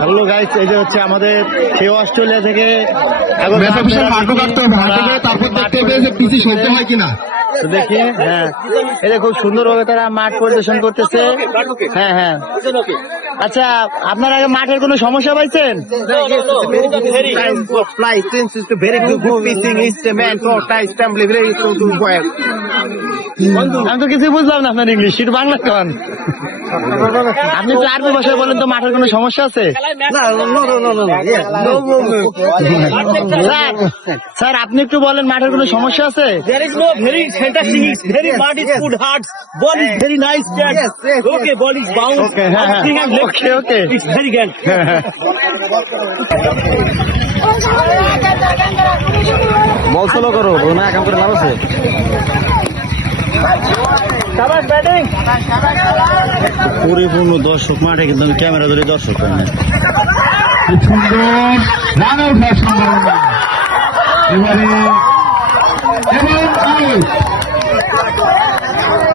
Hello guys, এই যে হচ্ছে আমাদের সেই অস্ট্রেলিয়া থেকে তো দেখি। হ্যাঁ, এটা খুব সুন্দর ভাবে তারা মাঠ পরিদর্শন করতেছে। হ্যাঁ হ্যাঁ, আচ্ছা, আপনার আগে মাঠের কোনো সমস্যা পাইছেন? আমি তো কিছু বুঝলাম না আপনার ইংলিশ, একটু বাংলা কেমন? আপনি একটু আরবি ভাষায় বলেন তো, মাঠের কোনো সমস্যা আছে? স্যার আপনি একটু বলেন, মাঠের কোনো সমস্যা আছে? There is no very fantastic, very mud is good hard, ball is very nice, okay, ball is bound, Okay, okay. it's very good. Ball slow করো, না কাম করে লাভ আছে। Shabash batting. পরিপূর্ণ দর্শক মাঠে, কিন্তু আমি ক্যামেরা ধরে দর্শক এবারে